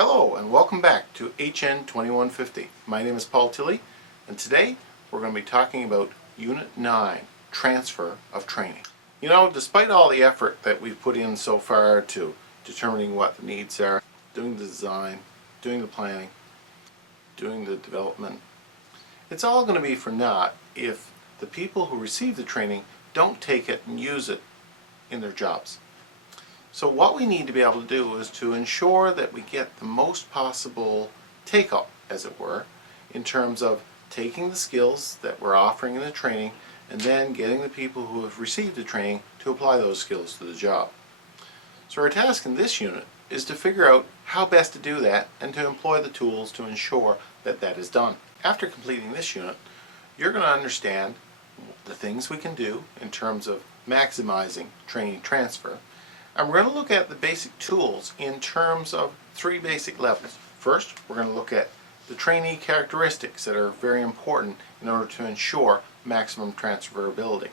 Hello and welcome back to HN2150. My name is Paul Tilley, and today we're going to be talking about Unit 9, Transfer of Training. You know, despite all the effort that we've put in so far to determining what the needs are, doing the design, doing the planning, doing the development, it's all going to be for naught if the people who receive the training don't take it and use it in their jobs. So what we need to be able to do is to ensure that we get the most possible take-up, as it were, in terms of taking the skills that we're offering in the training and then getting the people who have received the training to apply those skills to the job. So our task in this unit is to figure out how best to do that and to employ the tools to ensure that that is done. After completing this unit, you're going to understand the things we can do in terms of maximizing training transfer. And we're going to look at the basic tools in terms of three basic levels. First, we're going to look at the trainee characteristics that are very important in order to ensure maximum transferability.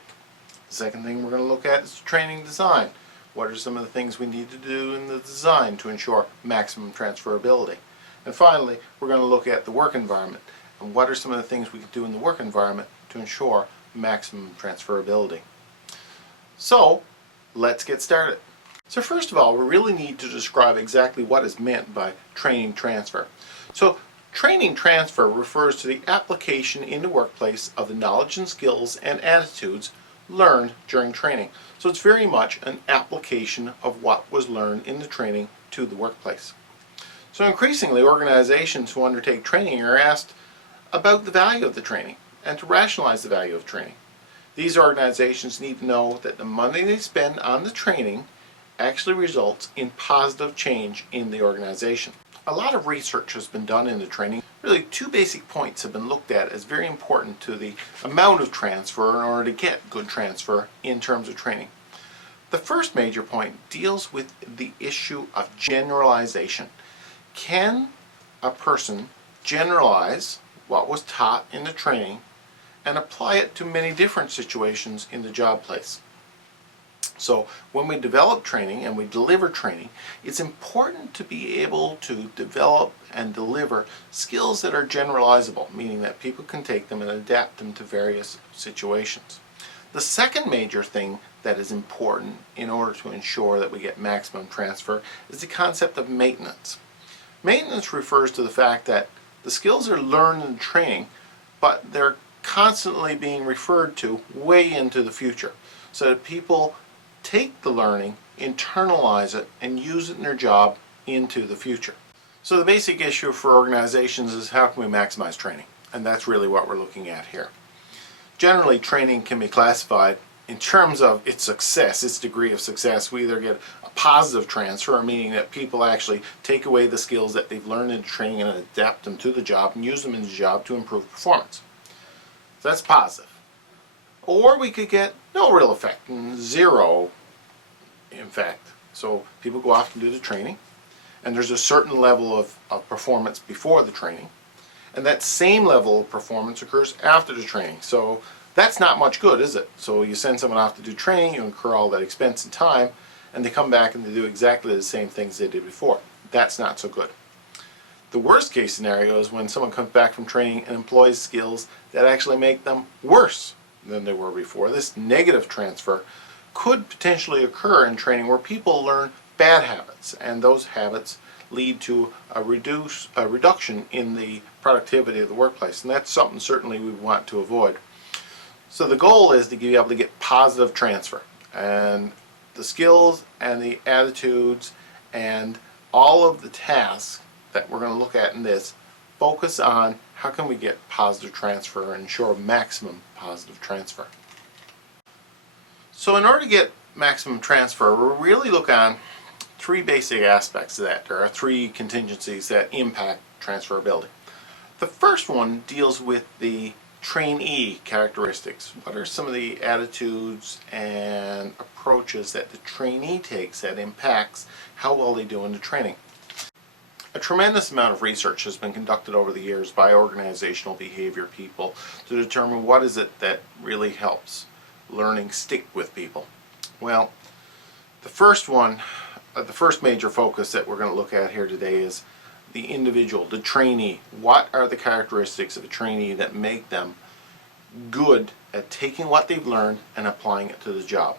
The second thing we're going to look at is training design. What are some of the things we need to do in the design to ensure maximum transferability? And finally, we're going to look at the work environment and what are some of the things we can do in the work environment to ensure maximum transferability. So, let's get started. So first of all, we really need to describe exactly what is meant by training transfer. So training transfer refers to the application in the workplace of the knowledge and skills and attitudes learned during training. So it's very much an application of what was learned in the training to the workplace. So increasingly, organizations who undertake training are asked about the value of the training and to rationalize the value of training. These organizations need to know that the money they spend on the training actually results in positive change in the organization. A lot of research has been done in the training. Really, two basic points have been looked at as very important to the amount of transfer in order to get good transfer in terms of training. The first major point deals with the issue of generalization. Can a person generalize what was taught in the training and apply it to many different situations in the job place? So when we develop training and we deliver training, it's important to be able to develop and deliver skills that are generalizable, meaning that people can take them and adapt them to various situations. The second major thing that is important in order to ensure that we get maximum transfer is the concept of maintenance. Maintenance refers to the fact that the skills are learned in training, but they're constantly being referred to way into the future, so that people take the learning, internalize it, and use it in their job into the future. So the basic issue for organizations is how can we maximize training? And that's really what we're looking at here. Generally, training can be classified in terms of its success, its degree of success. We either get a positive transfer, meaning that people actually take away the skills that they've learned in training and adapt them to the job and use them in the job to improve performance. So that's positive. Or we could get no real effect, zero in fact. So people go off and do the training, and there's a certain level of performance before the training, and that same level of performance occurs after the training. So that's not much good, is it? So you send someone off to do training, you incur all that expense and time, and they come back and they do exactly the same things they did before. That's not so good. The worst case scenario is when someone comes back from training and employs skills that actually make them worse than they were before. This negative transfer could potentially occur in training where people learn bad habits, and those habits lead to a reduction in the productivity of the workplace, and that's something certainly we want to avoid. So the goal is to be able to get positive transfer, and the skills and the attitudes and all of the tasks that we're going to look at in this focus on how can we get positive transfer and ensure maximum positive transfer. So in order to get maximum transfer, we'll really look on three basic aspects of that. There are three contingencies that impact transferability. The first one deals with the trainee characteristics. What are some of the attitudes and approaches that the trainee takes that impacts how well they do in the training? A tremendous amount of research has been conducted over the years by organizational behavior people to determine what is it that really helps learning stick with people. Well, the first major focus that we're going to look at here today is the individual, the trainee. What are the characteristics of a trainee that make them good at taking what they've learned and applying it to the job?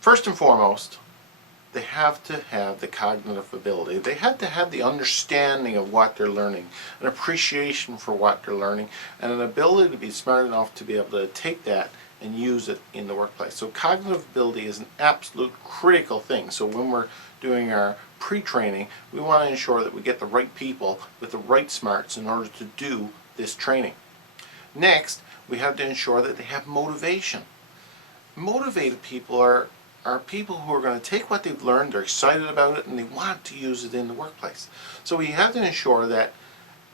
First and foremost, they have to have the cognitive ability. They have to have the understanding of what they're learning, an appreciation for what they're learning, and an ability to be smart enough to be able to take that and use it in the workplace. So cognitive ability is an absolute critical thing. So when we're doing our pre-training, we want to ensure that we get the right people with the right smarts in order to do this training. Next, we have to ensure that they have motivation. Motivated people are people who are going to take what they've learned, they're excited about it, and they want to use it in the workplace. So we have to ensure that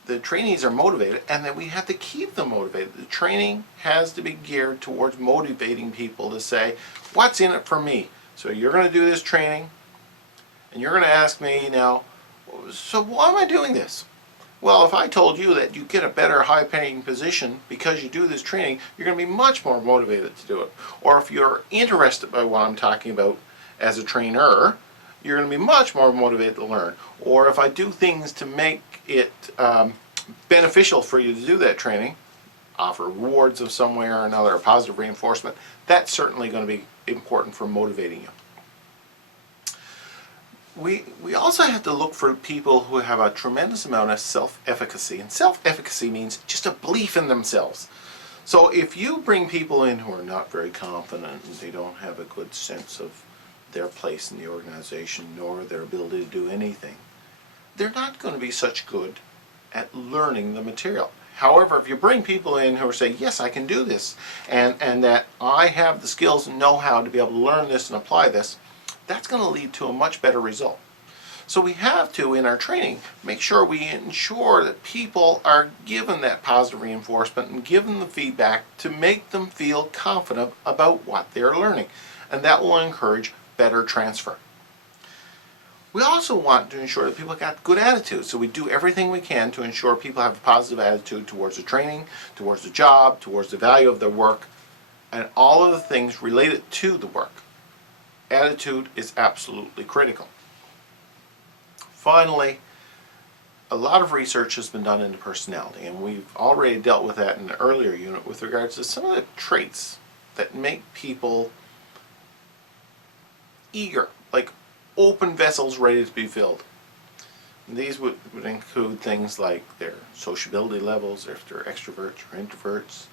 the trainees are motivated and that we have to keep them motivated. The training has to be geared towards motivating people to say, what's in it for me? So you're going to do this training and you're going to ask me now, so why am I doing this? Well, if I told you that you get a better high-paying position because you do this training, you're going to be much more motivated to do it. Or if you're interested by what I'm talking about as a trainer, you're going to be much more motivated to learn. Or if I do things to make it beneficial for you to do that training, offer rewards of some way or another, a positive reinforcement, that's certainly going to be important for motivating you. We also have to look for people who have a tremendous amount of self-efficacy. And self-efficacy means just a belief in themselves. So if you bring people in who are not very confident and they don't have a good sense of their place in the organization nor their ability to do anything, they're not going to be such good at learning the material. However, if you bring people in who are saying, yes, I can do this, and that I have the skills and know-how to be able to learn this and apply this, that's going to lead to a much better result. So we have to, in our training, make sure we ensure that people are given that positive reinforcement and given the feedback to make them feel confident about what they're learning. And that will encourage better transfer. We also want to ensure that people got good attitudes. So we do everything we can to ensure people have a positive attitude towards the training, towards the job, towards the value of their work, and all of the things related to the work. Attitude is absolutely critical. Finally, a lot of research has been done into personality, and we've already dealt with that in an earlier unit with regards to some of the traits that make people eager, like open vessels ready to be filled. And these would include things like their sociability levels, if they're extroverts or introverts,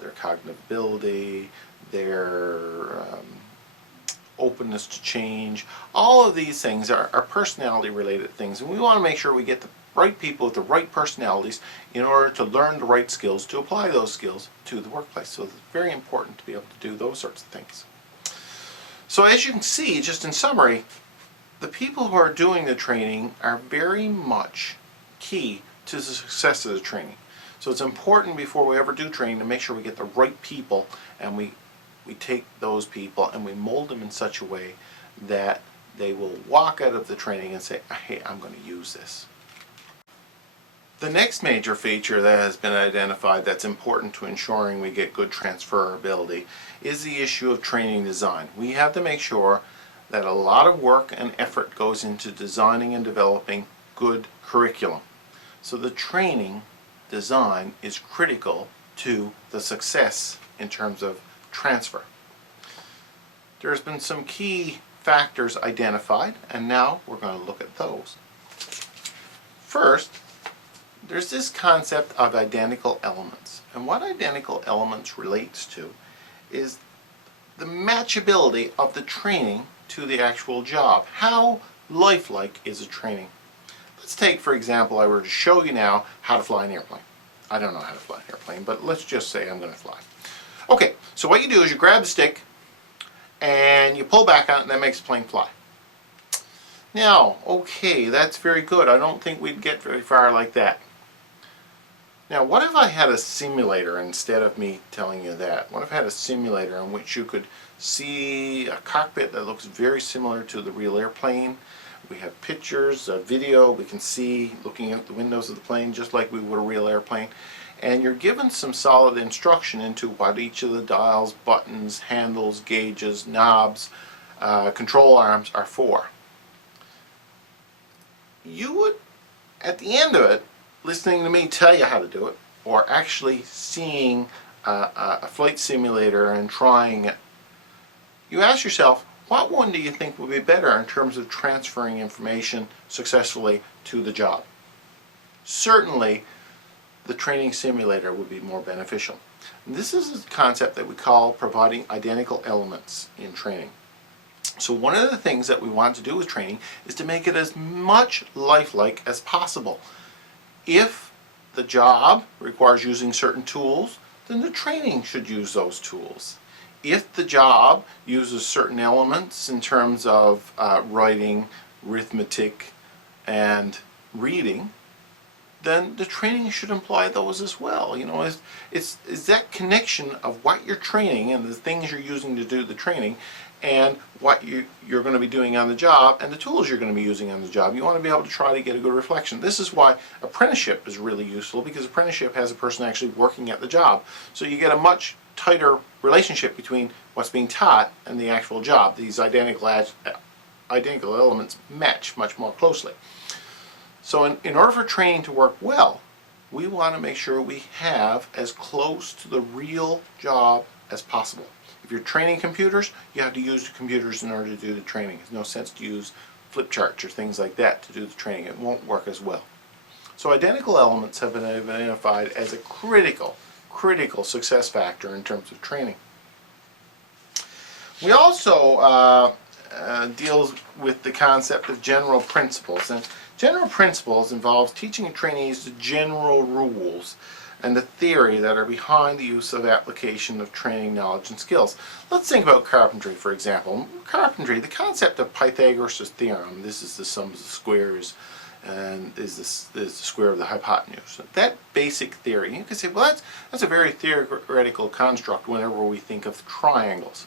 their cognitive ability, their openness to change. All of these things are personality related things, and we want to make sure we get the right people with the right personalities in order to learn the right skills, to apply those skills to the workplace. So it's very important to be able to do those sorts of things. So as you can see, just in summary, the people who are doing the training are very much key to the success of the training. So it's important before we ever do training to make sure we get the right people, and we take those people and we mold them in such a way that they will walk out of the training and say, hey, I'm going to use this. The next major feature that has been identified that's important to ensuring we get good transferability is the issue of training design. We have to make sure that a lot of work and effort goes into designing and developing good curriculum. So the training design is critical to the success in terms of transfer. There's been some key factors identified, and now we're going to look at those. First, there's this concept of identical elements, and what identical elements relates to is the matchability of the training to the actual job. How lifelike is a training? Let's take, for example, I were to show you now how to fly an airplane. I don't know how to fly an airplane, but let's just say I'm going to fly. Okay, so what you do is you grab the stick and you pull back on it, and that makes the plane fly. Now, okay, that's very good. I don't think we'd get very far like that. Now, what if I had a simulator instead of me telling you that? What if I had a simulator in which you could see a cockpit that looks very similar to the real airplane? We have pictures, a video, we can see looking out the windows of the plane just like we would a real airplane. And you're given some solid instruction into what each of the dials, buttons, handles, gauges, knobs, control arms are for. You would at the end of it, listening to me tell you how to do it, or actually seeing a flight simulator and trying it, you ask yourself, what one do you think would be better in terms of transferring information successfully to the job? Certainly, the training simulator would be more beneficial. And this is a concept that we call providing identical elements in training. So one of the things that we want to do with training is to make it as much lifelike as possible. If the job requires using certain tools, then the training should use those tools. If the job uses certain elements in terms of writing, arithmetic, and reading, then the training should imply those as well. You know, it's that connection of what you're training and the things you're using to do the training and what you're going to be doing on the job and the tools you're going to be using on the job. You want to be able to try to get a good reflection. This is why apprenticeship is really useful, because apprenticeship has a person actually working at the job. So you get a much tighter relationship between what's being taught and the actual job. These identical elements match much more closely. So in order for training to work well, we want to make sure we have as close to the real job as possible. If you're training computers, you have to use the computers in order to do the training. There's no sense to use flip charts or things like that to do the training. It won't work as well. So identical elements have been identified as a critical success factor in terms of training. We also deal with the concept of general principles. And general principles involves teaching trainees the general rules and the theory that are behind the use of application of training knowledge and skills. Let's think about carpentry, for example. Carpentry, the concept of Pythagoras' theorem, this is the sum of the squares and is the square of the hypotenuse. That basic theory, you can say, well, that's a very theoretical construct whenever we think of triangles.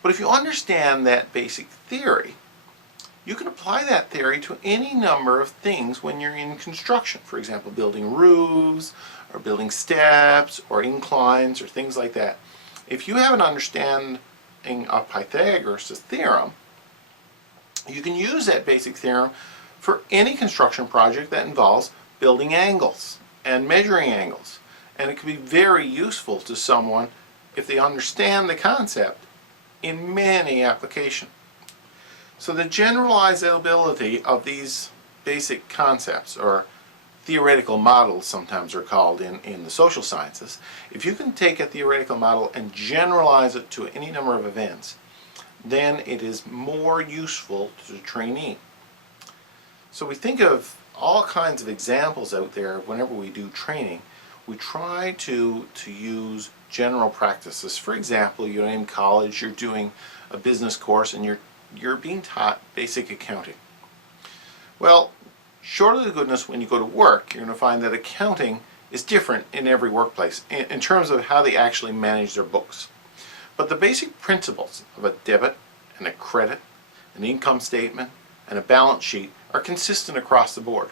But if you understand that basic theory, you can apply that theory to any number of things when you're in construction. For example, building roofs, or building steps, or inclines, or things like that. If you have an understanding of Pythagoras' theorem, you can use that basic theorem for any construction project that involves building angles and measuring angles. And it can be very useful to someone if they understand the concept in many applications. So the generalizability of these basic concepts, or theoretical models sometimes are called in the social sciences, if you can take a theoretical model and generalize it to any number of events, then it is more useful to the trainee. So we think of all kinds of examples out there whenever we do training. We try to use general practices. For example, you're in college, you're doing a business course, and you're being taught basic accounting. Well, short of goodness, when you go to work, you're going to find that accounting is different in every workplace in terms of how they actually manage their books. But the basic principles of a debit and a credit, an income statement, and a balance sheet are consistent across the board.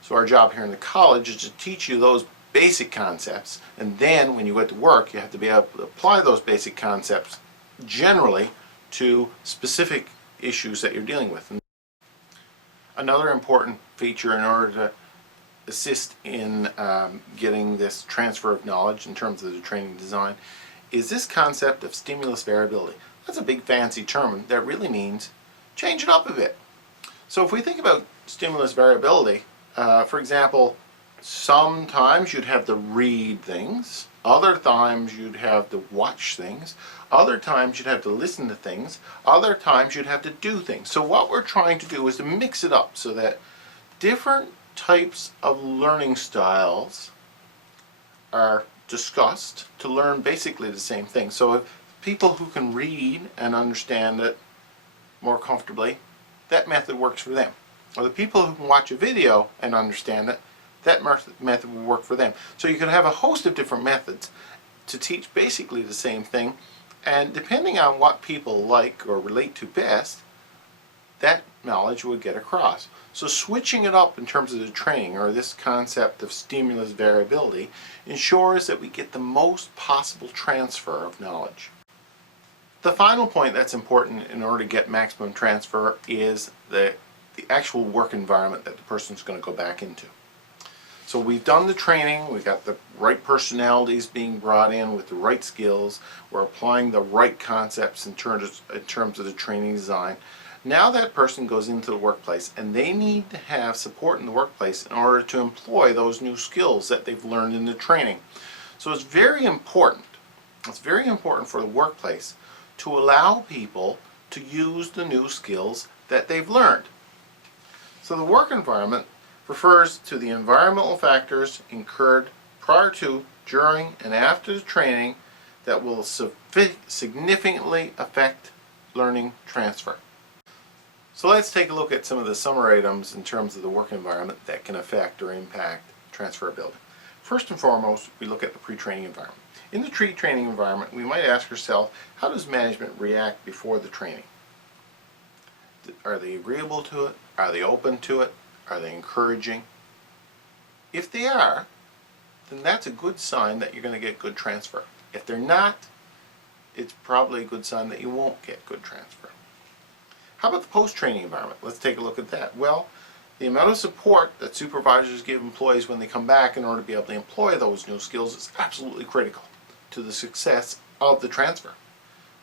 So our job here in the college is to teach you those basic concepts, and then when you go to work, you have to be able to apply those basic concepts generally to specific issues that you're dealing with. Another important feature in order to assist in getting this transfer of knowledge in terms of the training design is this concept of stimulus variability. That's a big fancy term that really means change it up a bit. So if we think about stimulus variability, for example, sometimes you'd have to read things, other times you'd have to watch things, other times you'd have to listen to things, other times you'd have to do things. So what we're trying to do is to mix it up so that different types of learning styles are discussed to learn basically the same thing. So if people who can read and understand it more comfortably, that method works for them. Or the people who can watch a video and understand it, that method will work for them. So you can have a host of different methods to teach basically the same thing, and depending on what people like or relate to best, that knowledge would get across. So switching it up in terms of the training, or this concept of stimulus variability, ensures that we get the most possible transfer of knowledge. The final point that's important in order to get maximum transfer is the the actual work environment that the person's going to go back into. So we've done the training, we've got the right personalities being brought in with the right skills, we're applying the right concepts in terms of the training design. Now that person goes into the workplace and they need to have support in the workplace in order to employ those new skills that they've learned in the training. So it's very important for the workplace to allow people to use the new skills that they've learned. So the work environment refers to the environmental factors incurred prior to, during, and after the training that will significantly affect learning transfer. So let's take a look at some of the summary items in terms of the work environment that can affect or impact transferability. First and foremost, we look at the pre-training environment. In the pre-training environment, we might ask ourselves, how does management react before the training? Are they agreeable to it? Are they open to it? Are they encouraging? If they are, then that's a good sign that you're going to get good transfer. If they're not, it's probably a good sign that you won't get good transfer. How about the post-training environment? Let's take a look at that. Well, the amount of support that supervisors give employees when they come back in order to be able to employ those new skills is absolutely critical to the success of the transfer.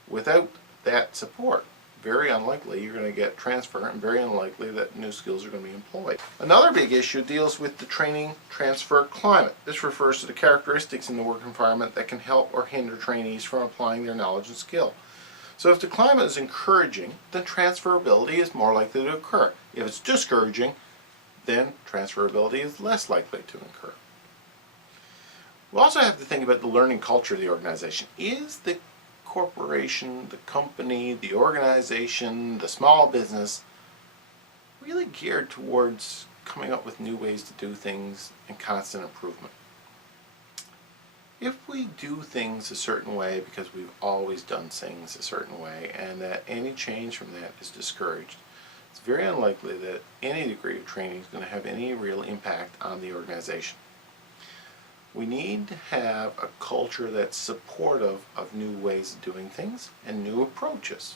Without that support, very unlikely you're going to get transfer, and very unlikely that new skills are going to be employed. Another big issue deals with the training transfer climate. This refers to the characteristics in the work environment that can help or hinder trainees from applying their knowledge and skill. So if the climate is encouraging, then transferability is more likely to occur. If it's discouraging, then transferability is less likely to occur. We also have to think about the learning culture of the organization. Is the corporation, the company, the organization, the small business really geared towards coming up with new ways to do things and constant improvement? If we do things a certain way because we've always done things a certain way, and that any change from that is discouraged, it's very unlikely that any degree of training is going to have any real impact on the organization. We need to have a culture that's supportive of new ways of doing things and new approaches.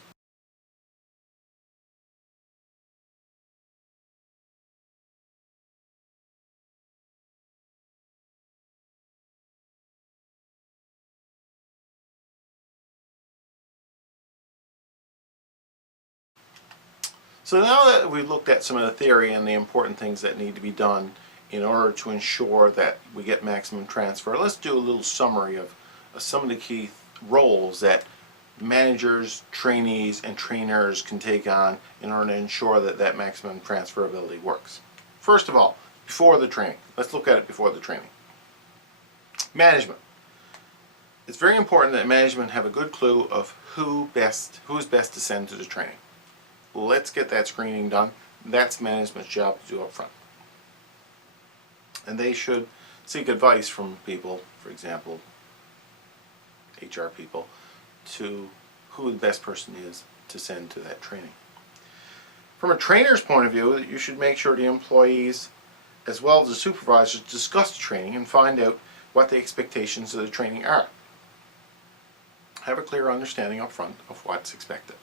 So now that we've looked at some of the theory and the important things that need to be done in order to ensure that we get maximum transfer, let's do a little summary of some of the key roles that managers, trainees, and trainers can take on in order to ensure that that maximum transferability works. First of all, before the training. Let's look at it before the training. Management. It's very important that management have a good clue of who is best to send to the training. Let's get that screening done. That's management's job to do up front. And they should seek advice from people, for example, HR people, to who the best person is to send to that training. From a trainer's point of view, you should make sure the employees as well as the supervisors discuss the training and find out what the expectations of the training are. Have a clear understanding up front of what's expected.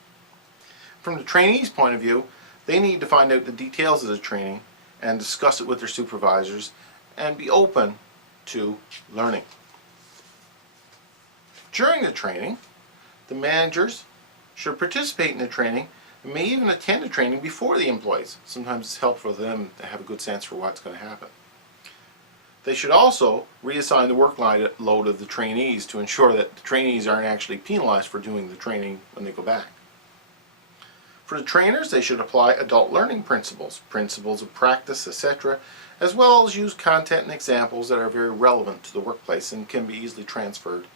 From the trainee's point of view, they need to find out the details of the training and discuss it with their supervisors and be open to learning. During the training, the managers should participate in the training and may even attend the training before the employees. Sometimes it's helpful for them to have a good sense for what's going to happen. They should also reassign the workload of the trainees to ensure that the trainees aren't actually penalized for doing the training when they go back. For the trainers, they should apply adult learning principles, principles of practice, etc., as well as use content and examples that are very relevant to the workplace and can be easily transferred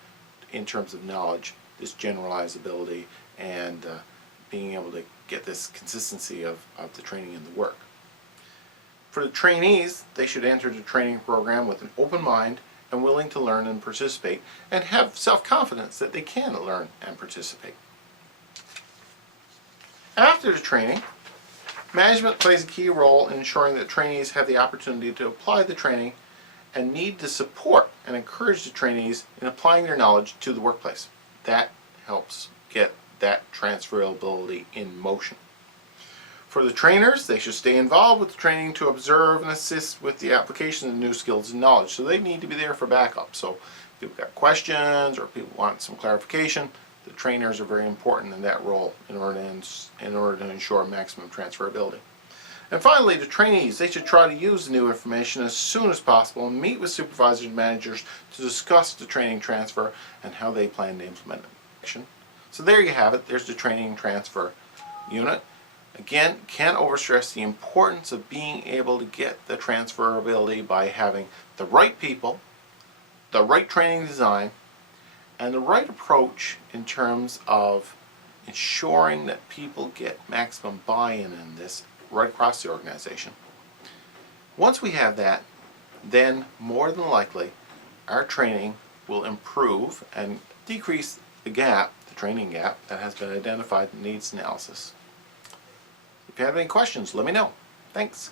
in terms of knowledge, this generalizability, and being able to get this consistency of the training in the work. For the trainees, they should enter the training program with an open mind and willing to learn and participate, and have self-confidence that they can learn and participate. After the training, management plays a key role in ensuring that trainees have the opportunity to apply the training and need to support and encourage the trainees in applying their knowledge to the workplace. That helps get that transferability in motion. For the trainers, they should stay involved with the training to observe and assist with the application of new skills and knowledge. So they need to be there for backup. So if people got questions or people want some clarification, the trainers are very important in that role in order to ensure maximum transferability. And finally, the trainees, they should try to use the new information as soon as possible and meet with supervisors and managers to discuss the training transfer and how they plan to implement it. So there you have it. There's the training transfer unit. Again, can't overstress the importance of being able to get the transferability by having the right people, the right training design, and the right approach in terms of ensuring that people get maximum buy-in in this right across the organization. Once we have that, then more than likely our training will improve and decrease the gap, the training gap that has been identified in needs analysis. If you have any questions, let me know. Thanks.